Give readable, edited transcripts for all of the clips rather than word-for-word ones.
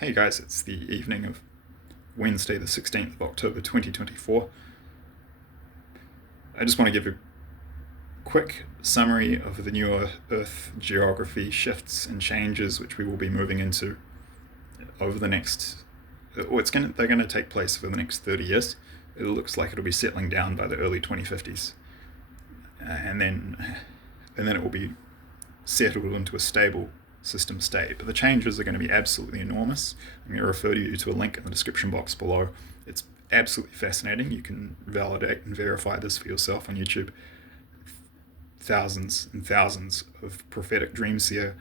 Hey guys, it's the evening of Wednesday, the 16th of October 2024. I just want to give a quick summary of the new Earth geography shifts and changes which we will be moving into over the next, they're going to take place for the next 30 years. It looks like it'll be settling down by the early 2050s. And then it will be settled into a stable system state. But the changes are going to be absolutely enormous. I'm going to refer you to a link in the description box below. It's absolutely fascinating. You can validate and verify this for yourself on YouTube. Thousands and thousands of prophetic dreams here.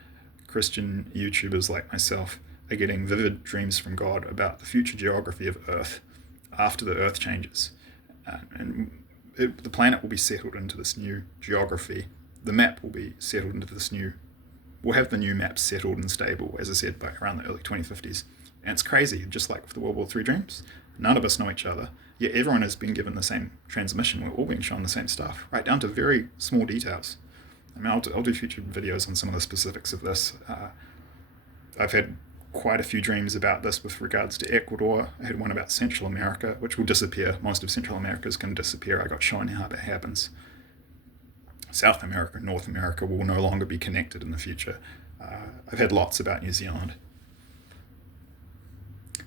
Christian YouTubers like myself are getting vivid dreams from God about the future geography of Earth after the Earth changes. The planet will be settled into this new geography. The map will be settled into this new. We'll have the new map settled and stable, as I said, by around the early 2050s. And it's crazy, just like with the World War III dreams. None of us know each other, yet everyone has been given the same transmission. We're all being shown the same stuff, right down to very small details. I mean, I'll do future videos on some of the specifics of this. I've had quite a few dreams about this with regards to Ecuador. I had one about Central America, which will disappear. Most of Central America is going to disappear. I got shown how that happens. South America and North America will no longer be connected in the future. I've had lots about New Zealand.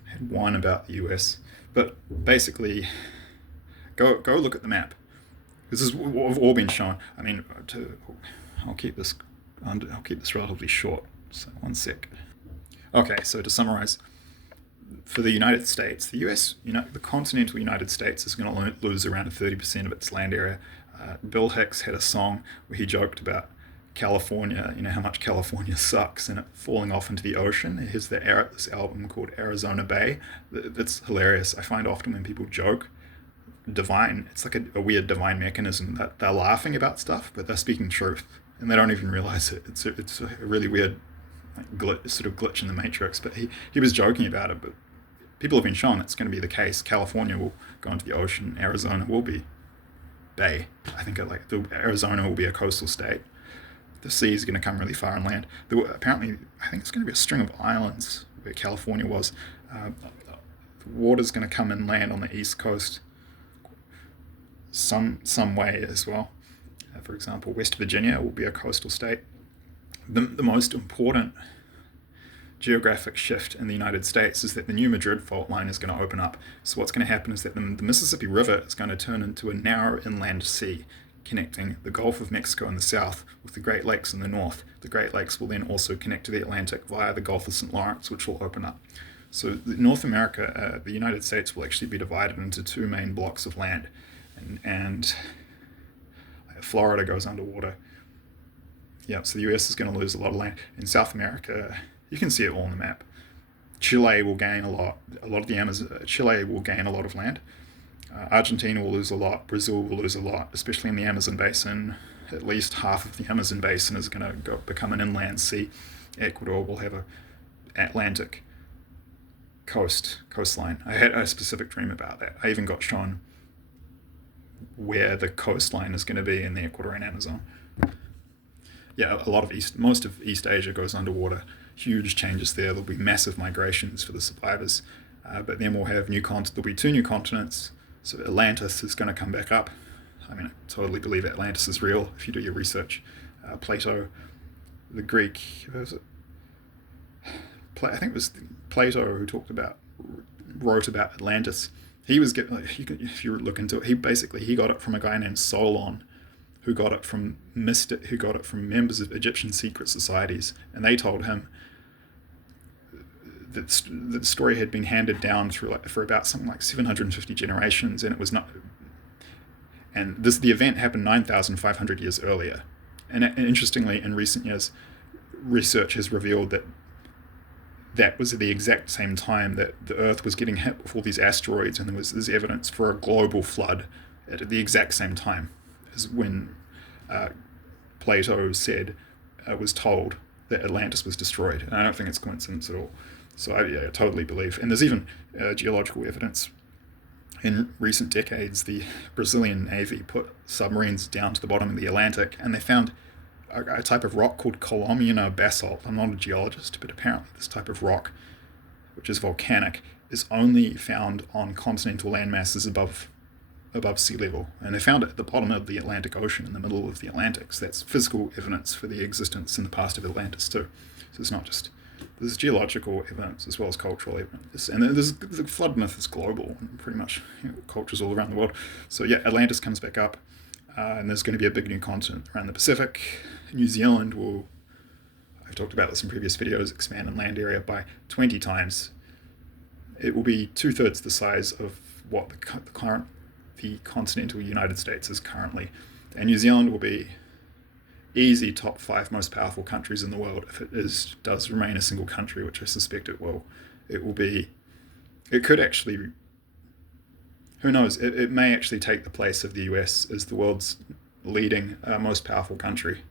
I had one about the US. But basically, go look at the map. This is what we've all been shown. I mean, I'll keep this relatively short. So one sec. Okay, so to summarize, for the United States, the US, the continental United States is going to lose around 30% of its land area. Bill Hicks had a song where he joked about California, how much California sucks, and it falling off into the ocean. He has this album called Arizona Bay. That's hilarious. I find often when people joke, divine, it's like a weird divine mechanism that they're laughing about stuff, but they're speaking truth, and they don't even realize it. It's a really weird glitch in the matrix. But he was joking about it, but people have been shown that's going to be the case. California will go into the ocean. Arizona will be bay. I think Arizona will be a coastal state. The sea is going to come really far inland. Apparently, I think it's going to be a string of islands where California was. The water's going to come inland on the east coast some way as well. For example, West Virginia will be a coastal state. The most important geographic shift in the United States is that the new Madrid fault line is going to open up. So what's going to happen is that the Mississippi River is going to turn into a narrow inland sea, connecting the Gulf of Mexico in the south with the Great Lakes in the north. The Great Lakes will then also connect to the Atlantic via the Gulf of St. Lawrence, which will open up. So North America, the United States, will actually be divided into two main blocks of land, and Florida goes underwater. Yeah, so the US is going to lose a lot of land. In South America, you can see it all on the map. Chile will gain a lot. Chile will gain a lot of land. Argentina will lose a lot. Brazil will lose a lot, especially in the Amazon basin. At least half of the Amazon basin is going to become an inland sea. Ecuador will have a Atlantic coastline. I had a specific dream about that. I even got shown where the coastline is going to be in the Ecuadorian Amazon. Yeah, most of East Asia goes underwater. Huge changes there. There'll be massive migrations for the survivors. But then we'll have there'll be two new continents. So Atlantis is going to come back up. I mean, I totally believe Atlantis is real if you do your research. Plato, the Greek, I think it was Plato who wrote about Atlantis. He was if you look into it, he got it from a guy named Solon, who got it from members of Egyptian secret societies, and they told him that the story had been handed down for about something like 750 generations, and it was not. And the event happened 9,500 years earlier, and interestingly, in recent years, research has revealed that was at the exact same time that the Earth was getting hit with all these asteroids, and there's evidence for a global flood at the exact same time as when Plato was told that Atlantis was destroyed. And I don't think it's coincidence at all. So I totally believe. And there's even geological evidence. In recent decades, the Brazilian Navy put submarines down to the bottom of the Atlantic, and they found a type of rock called columnar basalt. I'm not a geologist, but apparently this type of rock which is volcanic, is only found on continental land masses above sea level, and they found it at the bottom of the Atlantic Ocean, in the middle of the Atlantic. So that's physical evidence for the existence in the past of Atlantis too. So it's not just, there's geological evidence as well as cultural evidence, and the flood myth is global, and pretty much cultures all around the world. So yeah, Atlantis comes back up, and there's going to be a big new continent around the Pacific. New Zealand will, I've talked about this in previous videos, expand in land area by 20 times. It will be 2/3 the size of what the continental United States is currently. And New Zealand will be easy top 5 most powerful countries in the world if it does remain a single country, which I suspect it will. It could actually, who knows, it may actually take the place of the US as the world's leading most powerful country.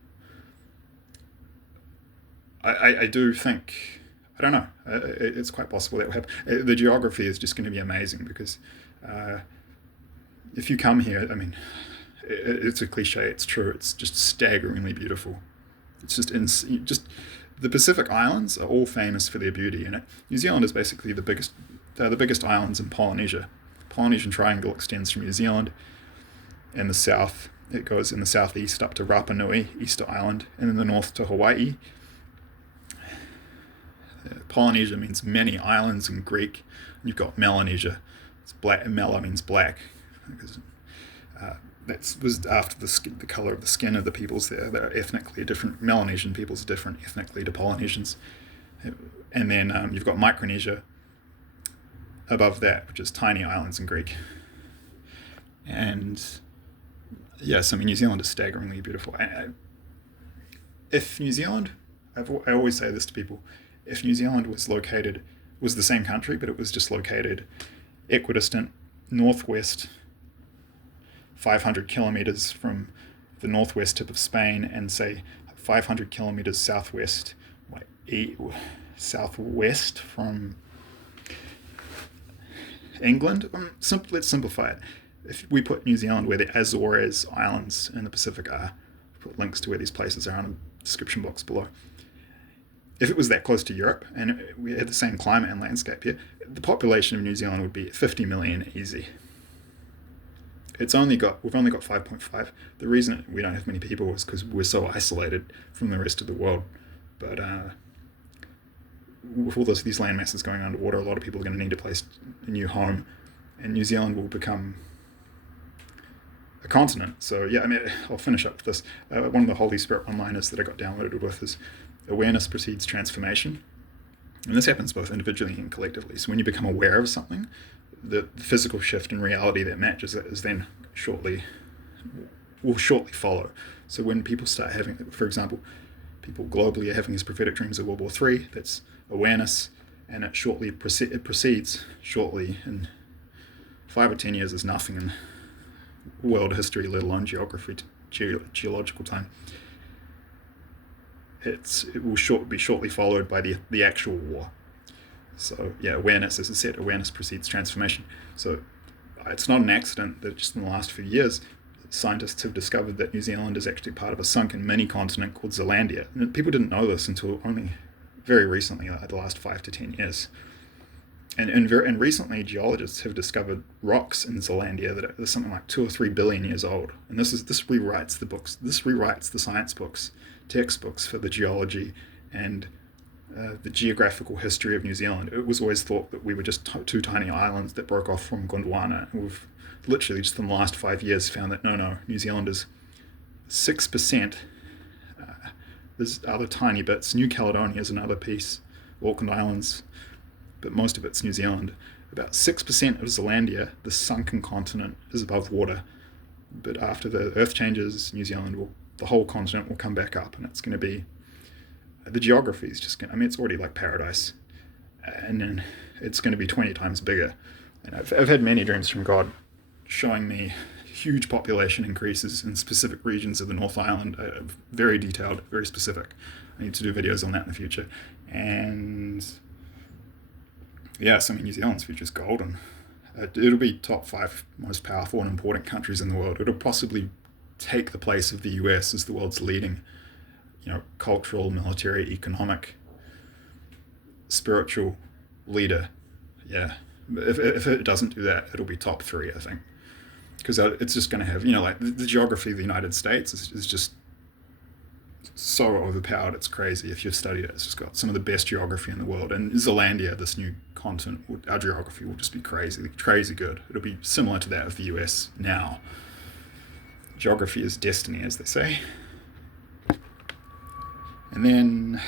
I do think, I don't know, it's quite possible that will happen. The geography is just going to be amazing because if you come here, I mean, it's a cliche, it's true, it's just staggeringly beautiful. It's just the Pacific Islands are all famous for their beauty, and New Zealand is basically they're the biggest islands in Polynesia. The Polynesian Triangle extends from New Zealand in the south. It goes in the southeast up to Rapa Nui, Easter Island, and in the north to Hawaii. Polynesia means many islands in Greek. You've got Melanesia. It's black. Mela means black, because that was after the color of the skin of the peoples there. They're ethnically different. Melanesian peoples are different ethnically to Polynesians. And then you've got Micronesia above that, which is tiny islands in Greek. And yes, I mean, New Zealand is staggeringly beautiful. If New Zealand, I always say this to people, if New Zealand was the same country, but it was just located equidistant, northwest, 500 kilometers from the northwest tip of Spain, and say 500 kilometers southwest from England. Let's simplify it. If we put New Zealand where the Azores Islands in the Pacific are, put links to where these places are in the description box below. If it was that close to Europe and we had the same climate and landscape here, the population of New Zealand would be 50 million easy. We've only got 5.5. The reason we don't have many people is because we're so isolated from the rest of the world. But with all these land masses going underwater, a lot of people are going to need to place a new home, and New Zealand will become a continent. So yeah, I mean, I'll finish up with this. One of the Holy Spirit one-liners that I got downloaded with is, awareness precedes transformation. And this happens both individually and collectively. So when you become aware of something, the physical shift in reality that matches it is then will shortly follow. So when people start having, for example, people globally are having these prophetic dreams of World War III, that's awareness, and it proceeds shortly. In 5 or 10 years is nothing in world history, let alone geography, geological time. It will be shortly followed by the actual war. So yeah, awareness, as I said, awareness precedes transformation. So it's not an accident that just in the last few years, scientists have discovered that New Zealand is actually part of a sunken mini-continent called Zealandia. And people didn't know this until only very recently, like the last 5 to 10 years. And recently, geologists have discovered rocks in Zealandia that are something like 2 or 3 billion years old. And this rewrites the books. This rewrites the science books, textbooks for the geology and the geographical history of New Zealand. It was always thought that we were just 2 tiny islands that broke off from Gondwana. And we've literally just in the last 5 years found that no, New Zealand is 6%. There's other tiny bits. New Caledonia is another piece. Auckland Islands. But most of it's New Zealand. About 6% of Zealandia, the sunken continent, is above water. But after the Earth changes, the whole continent will come back up, and it's going to be, the geography is just going to, I mean, it's already like paradise. And then it's going to be 20 times bigger. And I've had many dreams from God showing me huge population increases in specific regions of the North Island, very detailed, very specific. I need to do videos on that in the future. And yes, I mean, New Zealand's future is golden. It'll be top 5 most powerful and important countries in the world. It'll possibly take the place of the US as the world's leading, cultural, military, economic, spiritual leader. Yeah. If it doesn't do that, it'll be top 3, I think. Because it's just going to have, like the geography of the United States is just so overpowered, it's crazy. If you've studied it, it's just got some of the best geography in the world. And Zealandia, this new continent, our geography will just be crazy good. It'll be similar to that of the US now. Geography is destiny, as they say. And then,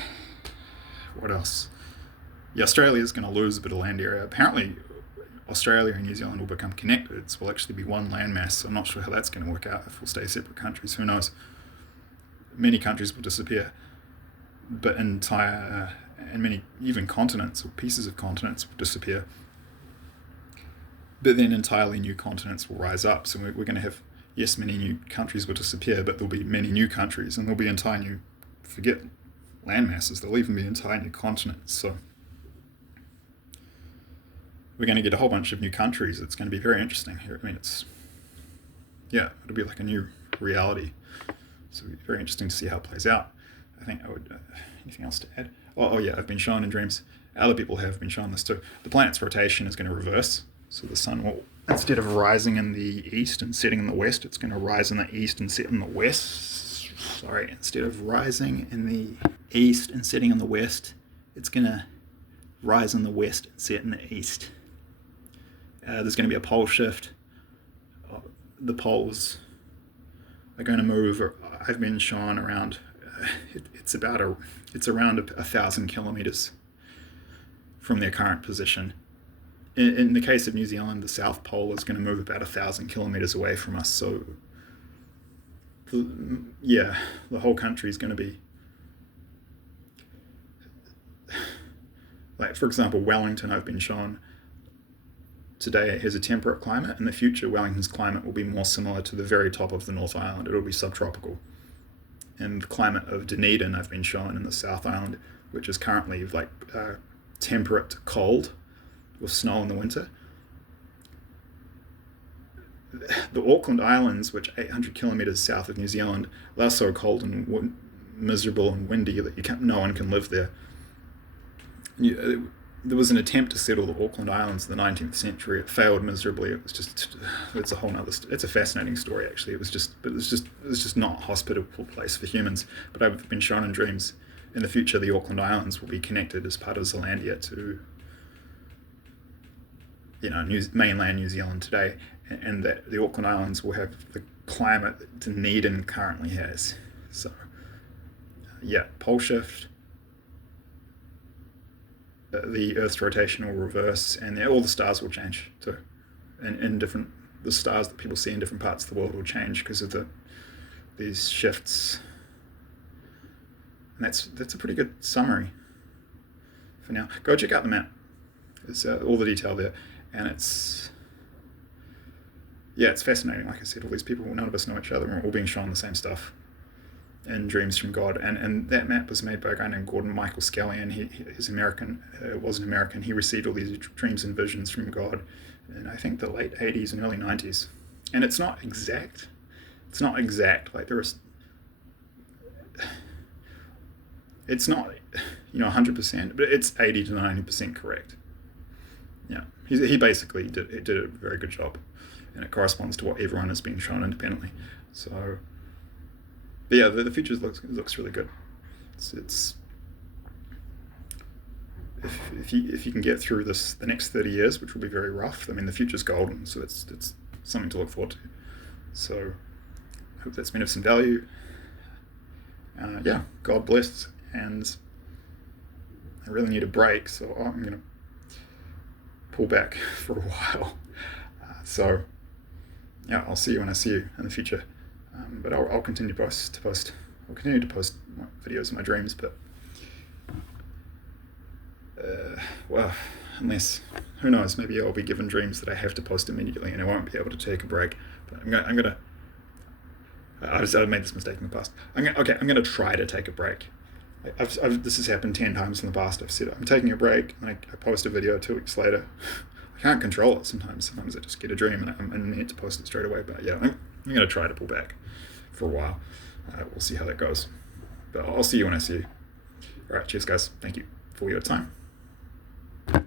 what else? Yeah, Australia is going to lose a bit of land area. Apparently, Australia and New Zealand will become connected. So we'll actually be one landmass. So I'm not sure how that's going to work out if we'll stay separate countries. Who knows? Many countries will disappear, but and many even continents or pieces of continents will disappear. But then entirely new continents will rise up. So we're going to have, yes, many new countries will disappear, but there'll be many new countries, and there'll be entire new, forget land masses, there'll even be entire new continents. So we're going to get a whole bunch of new countries. It's going to be very interesting here. I mean, it'll be like a new reality. So it'll be very interesting to see how it plays out. I think I would, anything else to add? Oh yeah, I've been shown in dreams. Other people have been shown this too. The planet's rotation is going to reverse. So the sun will, instead of rising in the east and setting in the west, it's going to rise in the east and set in the west. Sorry, instead of rising in the east and setting in the west, it's going to rise in the west and set in the east. There's going to be a pole shift. The poles are going to move. I've been shown around. It's around 1,000 kilometers from their current position. In the case of New Zealand, the South Pole is going to move about 1,000 kilometers away from us. So, the whole country is going to be, like, for example, Wellington, I've been shown today, it has a temperate climate. In the future, Wellington's climate will be more similar to the very top of the North Island. It'll be subtropical. And the climate of Dunedin, I've been shown in the South Island, which is currently like temperate cold with snow in the winter. The Auckland Islands, which are 800 kilometers south of New Zealand, they're so cold and miserable and windy that no one can live there. There was an attempt to settle the Auckland Islands in the 19th century. It failed miserably. It's a whole nother, it's a fascinating story actually. It was just not a hospitable place for humans. But I've been shown in dreams in the future the Auckland Islands will be connected as part of Zealandia to, mainland New Zealand today, and that the Auckland Islands will have the climate that Dunedin currently has. So, pole shift. The Earth's rotation will reverse, and all the stars will change too. And the stars that people see in different parts of the world will change because of these shifts. And that's a pretty good summary for now. Go check out the map. There's all the detail there, and it's fascinating. Like I said, all these people, none of us know each other, and we're all being shown the same stuff in dreams from God. And that map was made by a guy named Gordon Michael Skelly, he's American. Was an American. He received all these dreams and visions from God in I think the late 80s and early 90s. And it's not exact. Like it's not 100%, but it's 80 to 90% correct. Yeah, he basically did a very good job, and it corresponds to what everyone has been shown independently. So. But yeah, the future looks really good. It's if you can get through the next 30 years, which will be very rough. I mean, the future's golden, so it's something to look forward to. So I hope that's been of some value. God bless, and I really need a break, so I'm gonna pull back for a while. I'll see you when I see you in the future. But I'll continue to post. I'll continue to post videos of my dreams, but unless, who knows, maybe I'll be given dreams that I have to post immediately and I won't be able to take a break. But I've made this mistake in the past. I'm gonna try to take a break. This has happened 10 times in the past. I've said I'm taking a break, and I post a video 2 weeks later. I can't control it sometimes. Sometimes I just get a dream and I'm meant to post it straight away. But yeah, I'm going to try to pull back for a while. We'll see how that goes. But I'll see you when I see you. All right, cheers, guys. Thank you for your time.